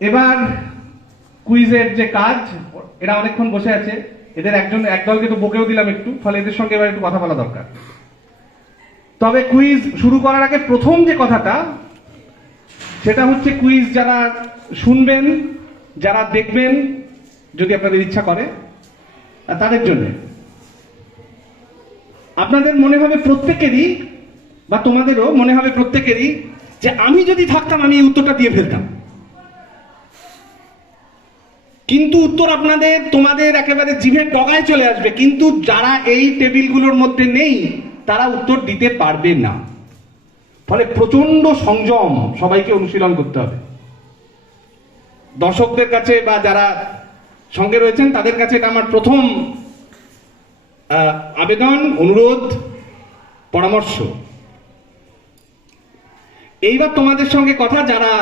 এবার কুইজের যে কাজ, এরা অনেকক্ষণ বসে আছে, এদের একদলকে তো বকেও দিলাম একটু, ফলে এদের সঙ্গে এবার একটু কথা বলা দরকার। তবে কুইজ শুরু করার আগে প্রথম যে কথাটা, সেটা হচ্ছে কুইজ যারা শুনবেন, যারা দেখবেন, যদি আপনাদের ইচ্ছা করে, তাদের জন্য আপনাদের মনে হবে প্রত্যেকেরই, বা তোমাদেরও মনে হবে প্রত্যেকেরই, যে আমি যদি থাকতাম আমি এই উত্তরটা দিয়ে ফেলতাম। কিন্তু উত্তর তোমাদের একেবারে জিভের ডগায় চলে আসবে, কিন্তু যারা এই টেবিলগুলোর মধ্যে নেই তারা উত্তর দিতে পারবে না। ফলে প্রচন্ড সংযম সবাইকে অনুশীলন করতে হবে। দর্শকদের কাছে বা যারা সঙ্গে রয়েছেন তাদের কাছে এটা আমার প্রথম আবেদন, অনুরোধ, পরামর্শ। এইবার তোমাদের সঙ্গে কথা, যারা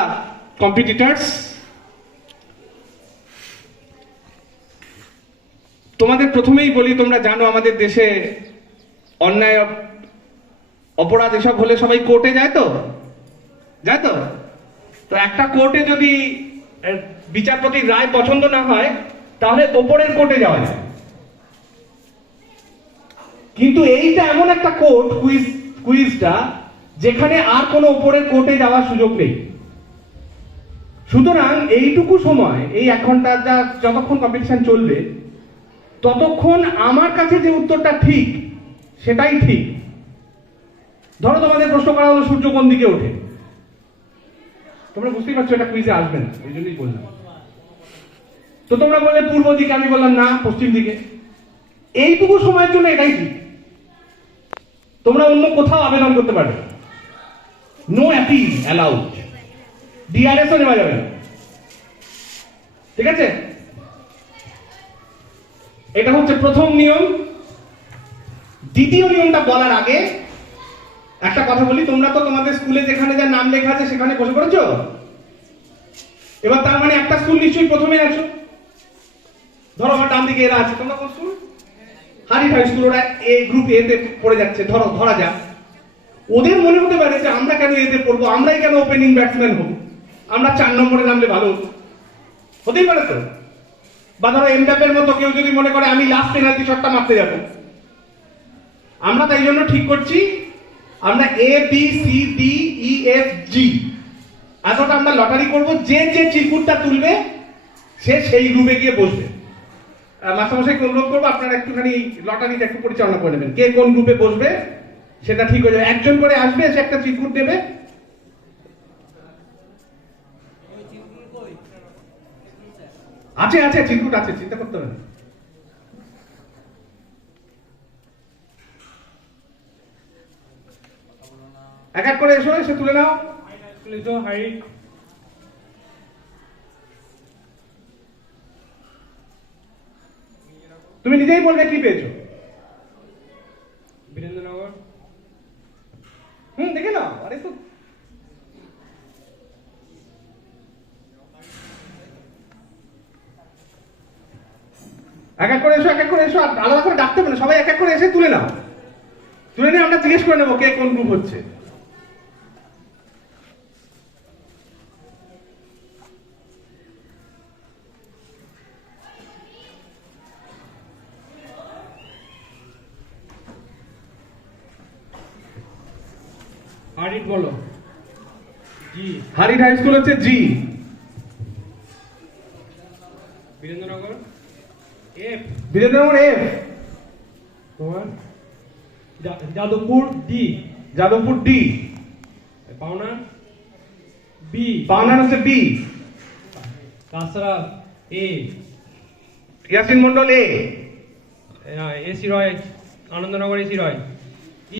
কম্পিটিটরস, তোমাদের প্রথমেই বলি, তোমরা জানো আমাদের দেশে অন্যায় অপরাধ এসব হলে সবাই কোর্টে যায় তো তো একটা কোর্টে যদি বিচারপতির রায় পছন্দ না হয় তাহলে ওপরের কোর্টে যাওয়া যায়। কিন্তু এইটা এমন একটা কোর্ট, কুইজটা, যেখানে আর কোনো ওপরের কোর্টে যাওয়ার সুযোগ নেই। সুতরাং এইটুকু সময়, এই 1 ঘন্টা যতক্ষণ কম্পিটিশন চলবে, ততক্ষণ আমার কাছে যে উত্তরটা ঠিক সেটাই ঠিক। ধরো তোমাদের প্রশ্ন করা হলো সূর্য কোন দিকে ওঠে, তোমরা বুঝতেই পারছো এটা কুইজে আসবে না, ওই জন্যই বললাম। তো তোমরা বললে পূর্ব দিকে, আমি বললাম না পশ্চিম দিকে। এইটুকু সময়ের জন্য এটাই ঠিক, তোমরা অন্য কোথাও আবেদন করতে পারবে। নো অ্যাপিল অ্যালাউড, ডিআরএসও নেওয়া যাবে না, ঠিক আছে? এটা হচ্ছে প্রথম নিয়ম। দ্বিতীয় নিয়মটা বলার আগে একটা কথা বলি, তোমরা তো তোমাদের স্কুলে যেখানে যা নাম লেখা আছে সেখানে বসে পড়েছো। এবার তার মানে একটা স্কুল নিশ্চয়ই প্রথমে আছো। ধরো আমার ডান দিকে এরা আছে, তোমরা কোন স্কুল? হারিট হাই স্কুল, ওরা এ গ্রুপ এ তে পড়ে যাচ্ছে, ধরা যাক। ওদের মনে হতে পারে যে আমরা কেন এতে পড়বো, আমরাই কেন ওপেনিং ব্যাটসম্যান হব, আমরা 4 নম্বরে নামলে ভালো হতো, হতেই পারে তো। বা ধরো এমবাপ্পের মতো কেউ যদি মনে করে আমি লাস্ট পেনাল্টি শটটা মারতে যাব। আমরা তাই জন্য ঠিক করছি, আমরা A B C D E F G এতটা আমরা লটারি করব, যে চিরকুটটা তুলবে সে সেই গ্রুপে গিয়ে বসবে। মাস্টারমশাই অনুরোধ করবো আপনারা একটুখানি লটারিটা একটু পরিচালনা করে নেবেন, কে কোন গ্রুপে বসবে সেটা ঠিক হয়ে যাবে। একজন করে আসবে, সে একটা চিরকুট দেবে। আছে চিরকুট আছে, চিন্তা করতে হবে না। এক এক করে এসো, এসে তুলে নাও। তুমি নিজেই বলবে কি পেয়েছো। বীরেন্দ্রনগর। দেখে নাও। আরে তো এক এক করে এসো, আলাদা করে ডাকতে হবে না, সবাই এক এক করে এসে তুলে নাও। তুলে নিয়ে আমরা জিজ্ঞেস করে নেবো কে কোন গ্রুপ হচ্ছে। হারিট বলো। জি। হারিট হাই স্কুল হচ্ছে জি। বীরেন্দ্রনগর এফ। বীরেন্দ্রনগর এফ। তোমার যাদবপুর ডি। যাদবপুর ডি। পাওনা বি। পাওনা হচ্ছে বি। তাছাড়া এ। ইয়াসিন মন্ডল এ। এসি রয়, আনন্দনগর এসি রয়।